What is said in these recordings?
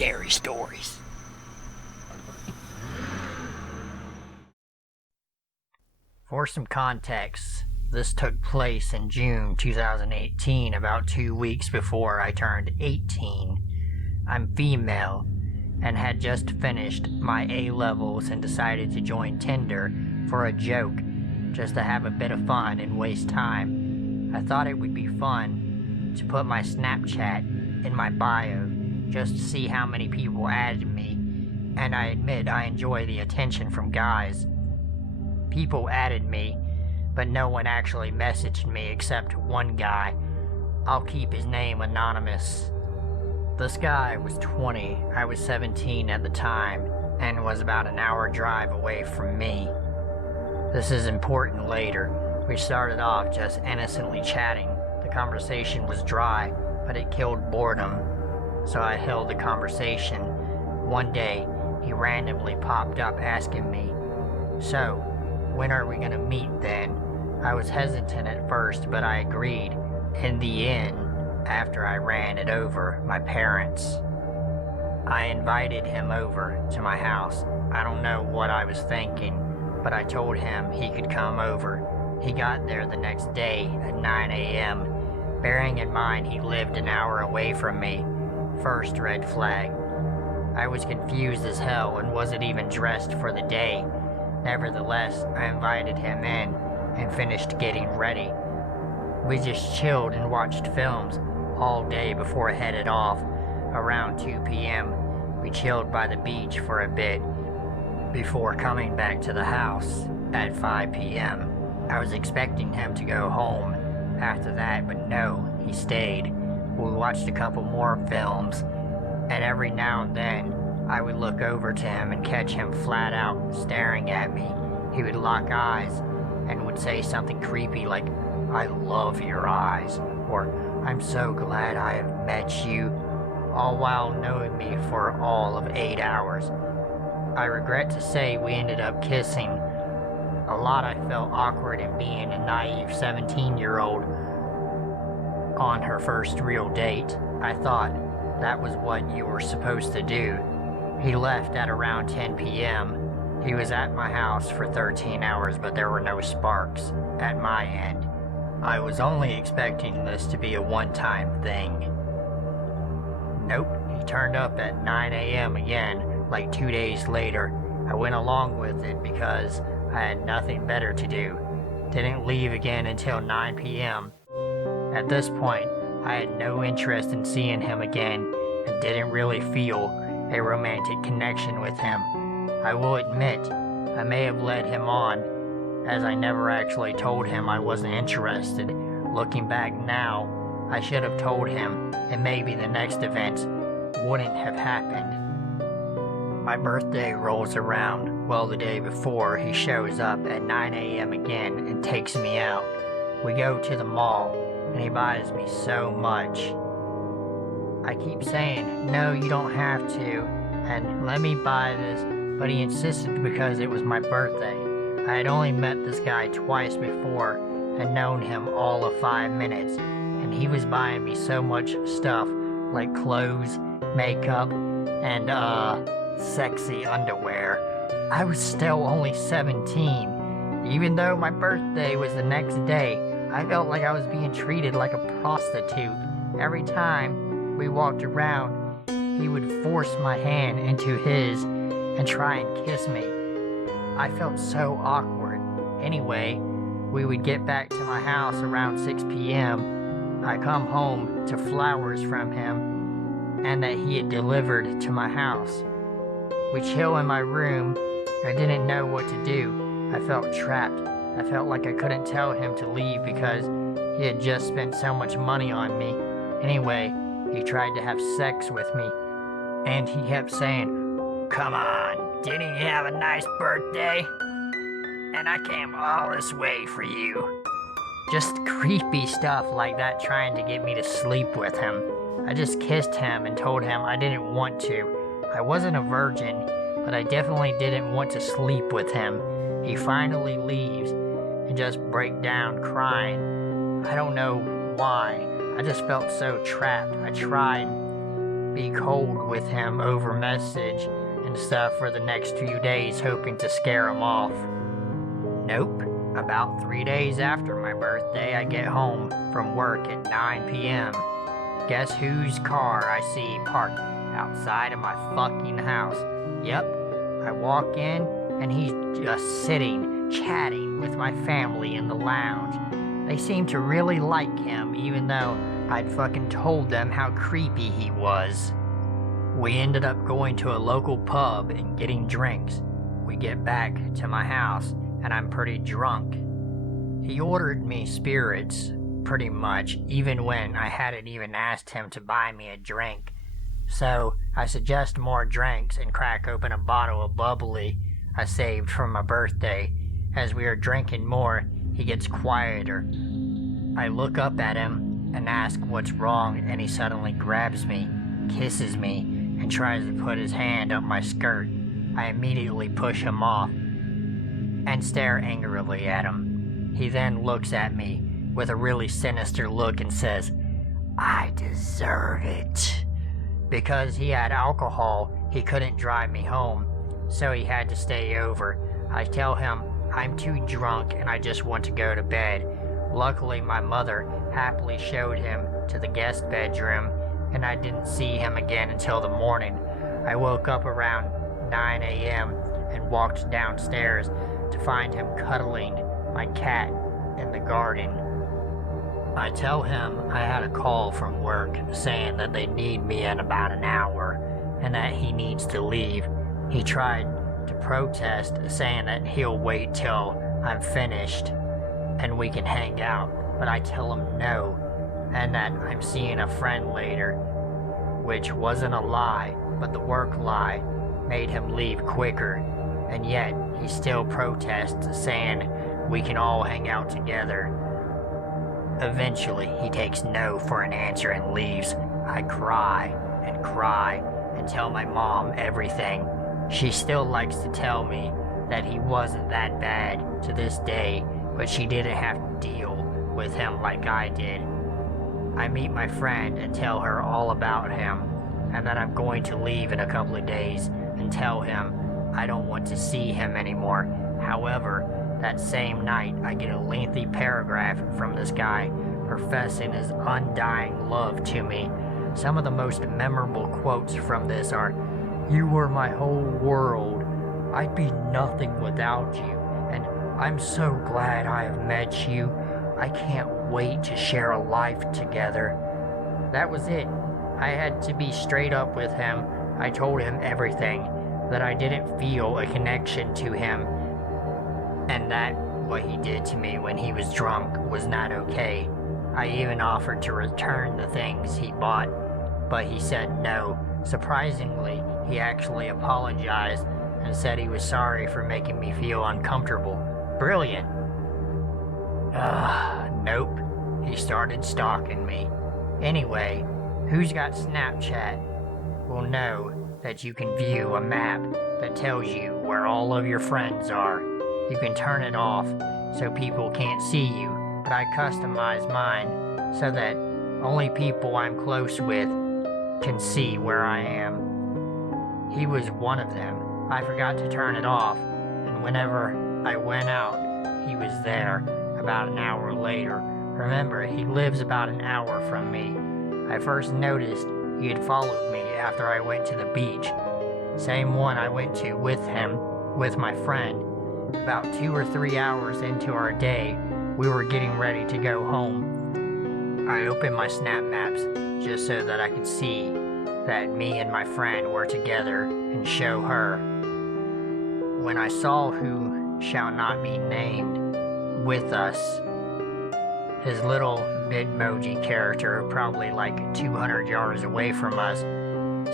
scary stories. For some context, this took place in June 2018, about 2 weeks before I turned 18. I'm female and had just finished my A-levels and decided to join Tinder for a joke, just to have a bit of fun and waste time. I thought it would be fun to put my Snapchat in my bio just to see how many people added me, and I admit I enjoy the attention from guys. People added me, but no one actually messaged me except one guy. I'll keep his name anonymous. This guy was 20, I was 17 at the time, and was about an hour drive away from me. This is important later. We started off just innocently chatting. The conversation was dry, but it killed boredom, so I held the conversation. One day, he randomly popped up asking me, "So, when are we gonna meet then?" I was hesitant at first, but I agreed. In the end, after I ran it over my parents, I invited him over to my house. I don't know what I was thinking, but I told him he could come over. He got there the next day at 9 a.m., bearing in mind he lived an hour away from me. First red flag. I was confused as hell and wasn't even dressed for the day. Nevertheless, I invited him in and finished getting ready. We just chilled and watched films all day before I headed off. Around 2 p.m., we chilled by the beach for a bit before coming back to the house at 5 p.m. I was expecting him to go home after that, but no, he stayed. We watched a couple more films, and every now and then, I would look over to him and catch him flat out staring at me. He would lock eyes and would say something creepy like, "I love your eyes," or "I'm so glad I have met you," all while knowing me for all of 8 hours. I regret to say we ended up kissing. A lot I felt awkward in being a naive 17-year-old on her first real date. I thought that was what you were supposed to do. He left at around 10 p.m. He was at my house for 13 hours, but there were no sparks at my end. I was only expecting this to be a one-time thing. Nope, he turned up at 9 a.m. again, like 2 days later. I went along with it because I had nothing better to do. Didn't leave again until 9 p.m. At this point, I had no interest in seeing him again and didn't really feel a romantic connection with him. I will admit, I may have led him on, as I never actually told him I wasn't interested. Looking back now, I should have told him, and maybe the next event wouldn't have happened. My birthday rolls around. Well, the day before, he shows up at 9 a.m. again and takes me out. We go to the mall, and he buys me so much. I keep saying, "No, you don't have to," and "Let me buy this," but he insisted because it was my birthday. I had only met this guy twice before and known him all of 5 minutes, and he was buying me so much stuff like clothes, makeup, and sexy underwear. I was still only 17. Even though my birthday was the next day, I felt like I was being treated like a prostitute. Every time we walked around, he would force my hand into his and try and kiss me. I felt so awkward. Anyway, we would get back to my house around 6 p.m. I come home to flowers from him and that he had delivered to my house. We chill in my room. I didn't know what to do. I felt trapped. I felt like I couldn't tell him to leave because he had just spent so much money on me. Anyway, he tried to have sex with me, and he kept saying, "Come on, didn't you have a nice birthday? And I came all this way for you." Just creepy stuff like that, trying to get me to sleep with him. I just kissed him and told him I didn't want to. I wasn't a virgin, but I definitely didn't want to sleep with him. He finally leaves and just break down crying. I don't know why. I just felt so trapped. I tried be cold with him over message and stuff for the next few days, hoping to scare him off. Nope. About 3 days after my birthday, I get home from work at 9 p.m. Guess whose car I see parked outside of my fucking house? Yep. I walk in, and he's just sitting, chatting with my family in the lounge. They seem to really like him, even though I'd fucking told them how creepy he was. We ended up going to a local pub and getting drinks. We get back to my house, and I'm pretty drunk. He ordered me spirits, pretty much, even when I hadn't even asked him to buy me a drink. So I suggest more drinks and crack open a bottle of bubbly I saved for my birthday. As we are drinking more, he gets quieter. I look up at him and ask what's wrong, and he suddenly grabs me, kisses me, and tries to put his hand up my skirt. I immediately push him off and stare angrily at him. He then looks at me with a really sinister look and says, "I deserve it." Because he had alcohol, he couldn't drive me home, so he had to stay over. I tell him I'm too drunk and I just want to go to bed. Luckily, my mother happily showed him to the guest bedroom, and I didn't see him again until the morning. I woke up around 9 a.m. and walked downstairs to find him cuddling my cat in the garden. I tell him I had a call from work saying that they need me in about an hour and that he needs to leave. He tried to protest, saying that he'll wait till I'm finished and we can hang out, but I tell him no, and that I'm seeing a friend later, which wasn't a lie, but the work lie made him leave quicker, and yet he still protests, saying we can all hang out together. Eventually, he takes no for an answer and leaves. I cry and tell my mom everything. She still likes to tell me that he wasn't that bad to this day, but she didn't have to deal with him like I did. I meet my friend and tell her all about him, and that I'm going to leave in a couple of days, and tell him I don't want to see him anymore. However, that same night I get a lengthy paragraph from this guy professing his undying love to me. Some of the most memorable quotes from this are, "You were my whole world. I'd be nothing without you, and I'm so glad I have met you. I can't wait to share a life together." That was it. I had to be straight up with him. I told him everything, that I didn't feel a connection to him, and that what he did to me when he was drunk was not okay. I even offered to return the things he bought, but he said no. Surprisingly, he actually apologized and said he was sorry for making me feel uncomfortable. Brilliant. Nope. He started stalking me. Anyway, who's got Snapchat will know that you can view a map that tells you where all of your friends are. You can turn it off so people can't see you, but I customize mine so that only people I'm close with can see where I am. He was one of them. I forgot to turn it off, and whenever I went out, he was there about an hour later. Remember, he lives about an hour from me. I first noticed he had followed me after I went to the beach. Same one I went to with him, with my friend. About 2 or 3 hours into our day, we were getting ready to go home. I opened my Snap Maps just so that I could see that me and my friend were together and show her. When I saw who shall not be named with us, his little Bitmoji character, probably like 200 yards away from us,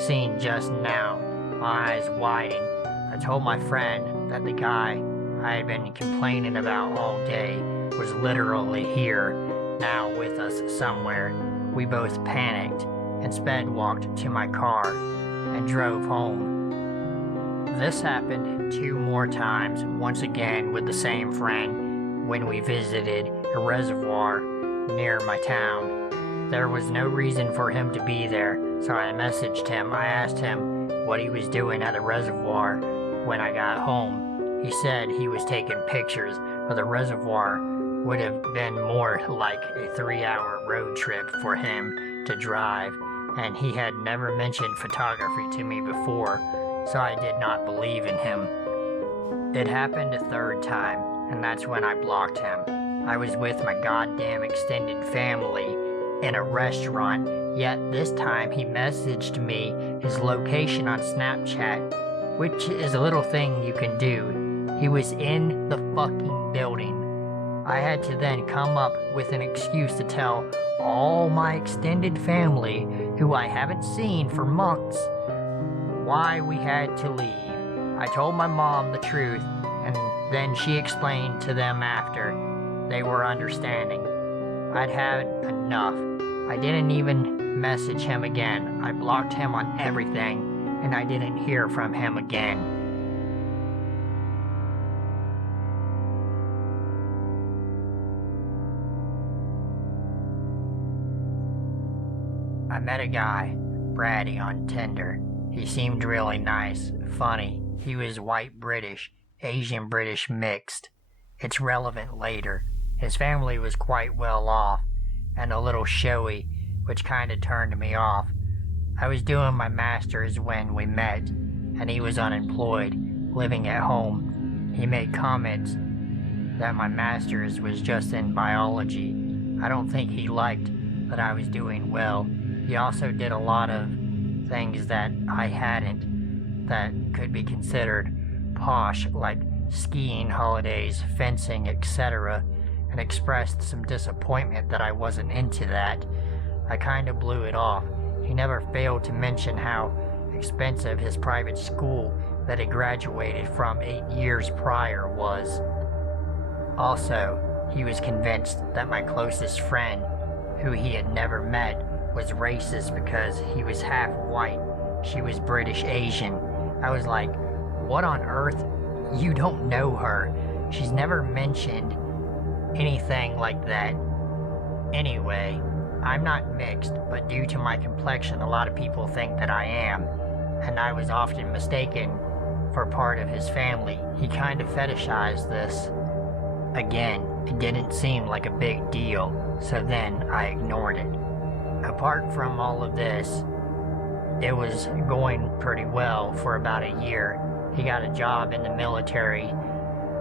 seen just now, my eyes widened. I told my friend that the guy I had been complaining about all day was literally here, now with us somewhere. We both panicked and sped walked to my car and drove home. This happened 2 more times, once again with the same friend, when we visited a reservoir near my town. There was no reason for him to be there, so I messaged him. I asked him what he was doing at the reservoir when I got home. He said he was taking pictures, but the reservoir would have been more like a 3-hour road trip for him to drive, and he had never mentioned photography to me before, so I did not believe in him. It happened a third time, and that's when I blocked him. I was with my goddamn extended family in a restaurant, yet this time he messaged me his location on Snapchat, which is a little thing you can do. He was in the fucking building. I had to then come up with an excuse to tell all my extended family, who I haven't seen for months, why we had to leave. I told my mom the truth, and then she explained to them after. They were understanding. I'd had enough. I didn't even message him again. I blocked him on everything, and I didn't hear from him again. I met a guy, Brady, on Tinder. He seemed really nice, funny. He was white British, Asian British mixed. It's relevant later. His family was quite well off, and a little showy, which kinda turned me off. I was doing my master's when we met, and he was unemployed, living at home. He made comments that my master's was just in biology. I don't think he liked that I was doing well. He also did a lot of things that I hadn't, that could be considered posh, like skiing holidays, fencing, etc., and expressed some disappointment that I wasn't into that. I kinda blew it off. He never failed to mention how expensive his private school that he graduated from 8 years prior was. Also, he was convinced that my closest friend, who he had never met, was racist because he was half white. She was British Asian. I was like, what on earth? You don't know her. She's never mentioned anything like that. Anyway, I'm not mixed, but due to my complexion, a lot of people think that I am, and I was often mistaken for part of his family. He kind of fetishized this. Again, it didn't seem like a big deal, so then I ignored it. Apart from all of this, it was going pretty well for about a year. He got a job in the military,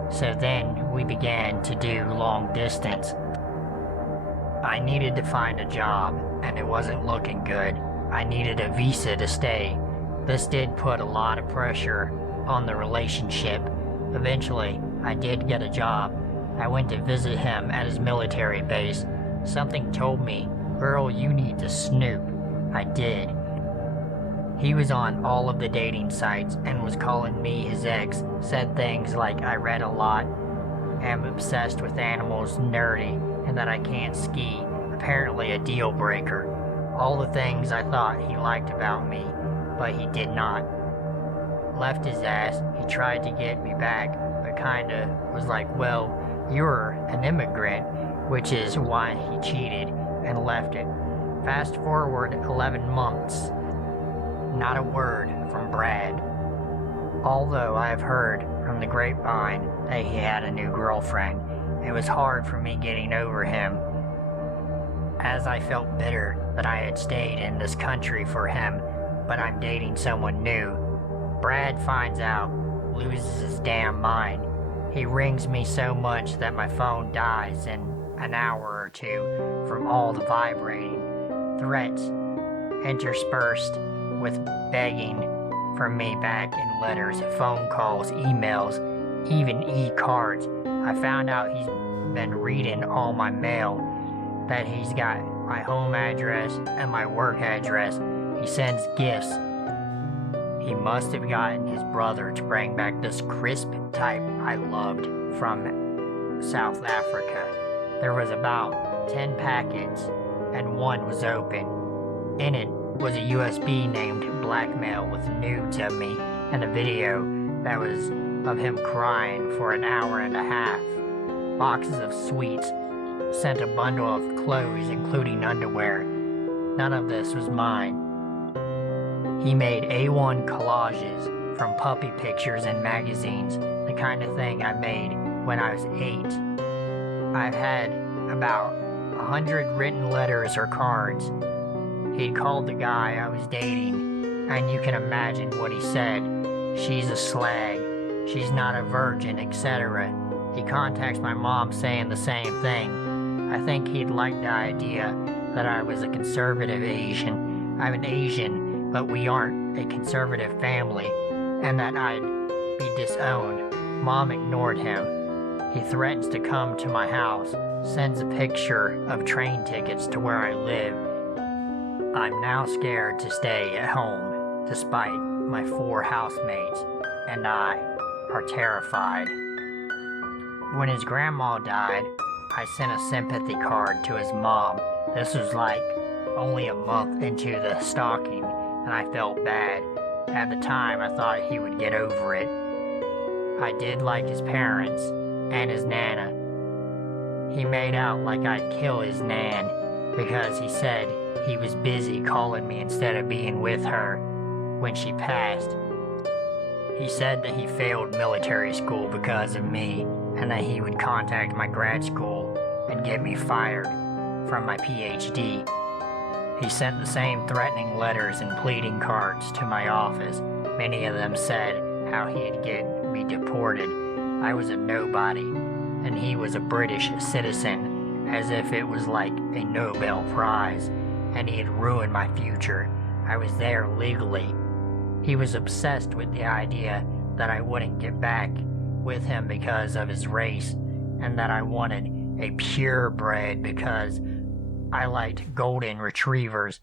so then we began to do long distance. I needed to find a job, and it wasn't looking good. I needed a visa to stay. This did put a lot of pressure on the relationship. Eventually, I did get a job. I went to visit him at his military base. Something told me, girl, you need to snoop. I did. He was on all of the dating sites and was calling me his ex, said things like I read a lot, am obsessed with animals, nerdy, and that I can't ski, apparently a deal breaker. All the things I thought he liked about me, but he did not. Left his ass. He tried to get me back, but kinda was like, well, you're an immigrant, which is why he cheated, and left it. Fast forward 11 months. Not a word from Brad. Although I have heard from the grapevine that he had a new girlfriend, it was hard for me getting over him, as I felt bitter that I had stayed in this country for him, but I'm dating someone new. Brad finds out, loses his damn mind. He rings me so much that my phone dies in an hour or two from all the vibrating. Threats interspersed with begging for me back in letters, phone calls, emails, even e-cards. I found out he's been reading all my mail, that he's got my home address and my work address. He sends gifts. He must have gotten his brother to bring back this crisp type I loved from South Africa. There was about 10 packets, and one was open. In it was a USB named Blackmail with nudes of me and a video that was of him crying for an hour and a half. Boxes of sweets, sent a bundle of clothes including underwear, None of this was mine. He made A1 collages from puppy pictures in magazines, the kind of thing I made when I was 8. I've had about 100 written letters or cards. He'd called the guy I was dating, and you can imagine what he said. She's a slag, she's not a virgin, etc. He contacts my mom saying the same thing. I think he'd like the idea that I was a conservative Asian. I'm an Asian, but we aren't a conservative family, and that I'd be disowned. Mom ignored him. He threatens to come to my house, sends a picture of train tickets to where I live. I'm now scared to stay at home, despite my 4 housemates and I are terrified. When his grandma died, I sent a sympathy card to his mom. This was like only a month into the stalking, and I felt bad. At the time, I thought he would get over it. I did like his parents and his nana. He made out like I'd kill his nan because he said he was busy calling me instead of being with her when she passed. He said that he failed military school because of me, and that he would contact my grad school and get me fired from my PhD. He sent the same threatening letters and pleading cards to my office. Many of them said how he'd get me deported. I was a nobody, and he was a British citizen, as if it was like a Nobel Prize, and he had ruined my future. I was there legally. He was obsessed with the idea that I wouldn't get back with him because of his race, and that I wanted a purebred because I liked golden retrievers.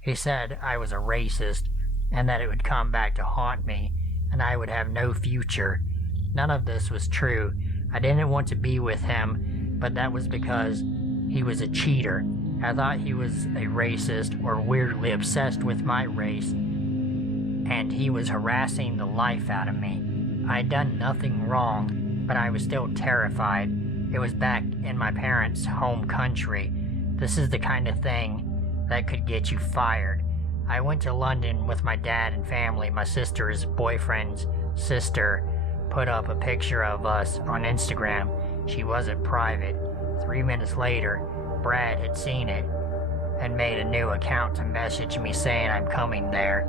He said I was a racist, and that it would come back to haunt me, and I would have no future. None of this was true. I didn't want to be with him, but that was because he was a cheater. I thought he was a racist or weirdly obsessed with my race, and he was harassing the life out of me. I'd done nothing wrong, but I was still terrified. It was back in my parents' home country. This is the kind of thing that could get you fired. I went to London with my dad and family. My sister's boyfriend's sister put up a picture of us on Instagram. She wasn't private. 3 minutes later, Brad had seen it and made a new account to message me saying I'm coming there.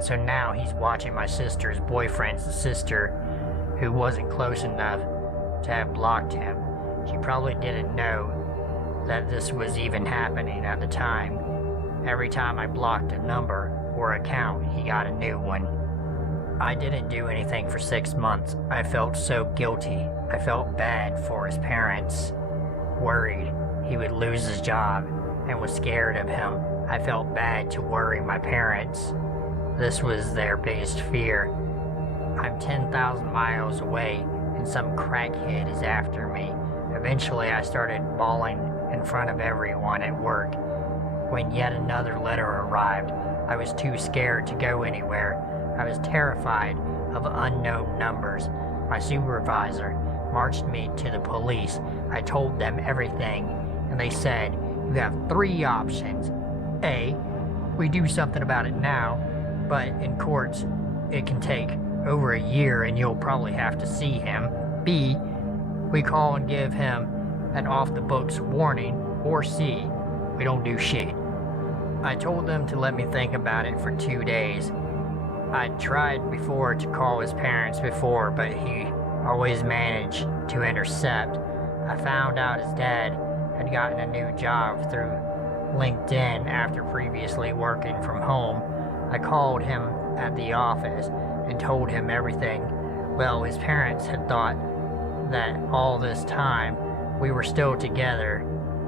So now he's watching my sister's boyfriend's sister, who wasn't close enough to have blocked him. She probably didn't know that this was even happening at the time. Every time I blocked a number or account, he got a new one. I didn't do anything for 6 months. I felt so guilty. I felt bad for his parents, worried he would lose his job, and was scared of him. I felt bad to worry my parents. This was their biggest fear. I'm 10,000 miles away, and some crackhead is after me. Eventually, I started bawling in front of everyone at work. When yet another letter arrived, I was too scared to go anywhere. I was terrified of unknown numbers. My supervisor marched me to the police. I told them everything, and they said, "You have 3 options. A, we do something about it now, but in courts, it can take over a year and you'll probably have to see him. B, we call and give him an off-the-books warning. Or C, we don't do shit." I told them to let me think about it for 2 days. I'd tried before to call his parents before, but he always managed to intercept. I found out his dad had gotten a new job through LinkedIn after previously working from home. I called him at the office and told him everything. Well, his parents had thought that all this time we were still together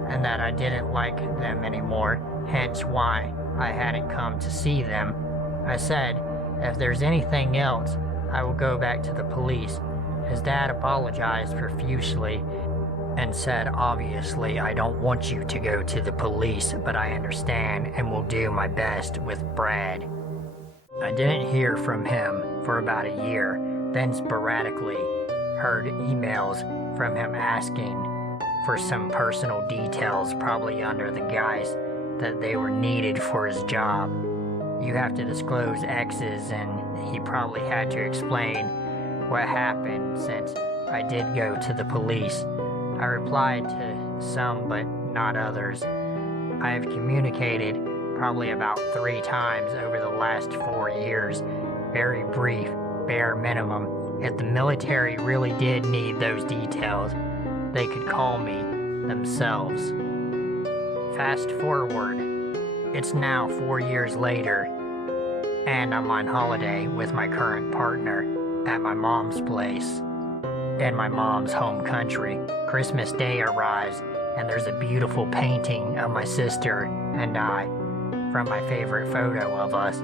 and that I didn't like them anymore, hence why I hadn't come to see them. I said, if there's anything else, I will go back to the police. His dad apologized profusely and said, obviously, I don't want you to go to the police, but I understand and will do my best with Brad. I didn't hear from him for about a year, then sporadically heard emails from him asking for some personal details, probably under the guise that they were needed for his job. You have to disclose X's, and he probably had to explain what happened since I did go to the police. I replied to some but not others. I have communicated probably about 3 times over the last 4 years. Very brief, bare minimum. If the military really did need those details, they could call me themselves. Fast forward, it's now 4 years later, and I'm on holiday with my current partner at my mom's place in my mom's home country. Christmas Day arrives, and there's a beautiful painting of my sister and I from my favorite photo of us,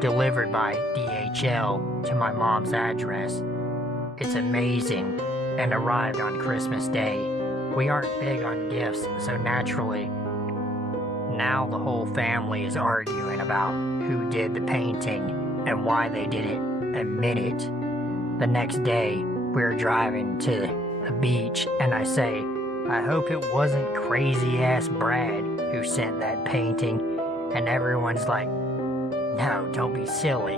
delivered by DHL to my mom's address. It's amazing, and arrived on Christmas Day. We aren't big on gifts, so naturally, now the whole family is arguing about who did the painting and why they didn't admit it. The next day, we're driving to the beach, and I say, I hope it wasn't crazy-ass Brad who sent that painting, and everyone's like, no, don't be silly.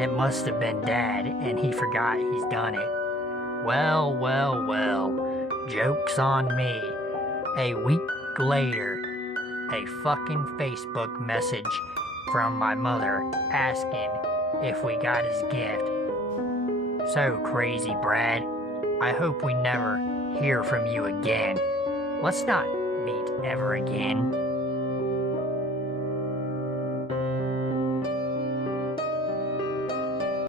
It must have been Dad, and he forgot he's done it. Well, well, well, joke's on me. A week later, a fucking Facebook message from my mother asking if we got his gift. So crazy, Brad. I hope we never hear from you again. Let's not meet ever again.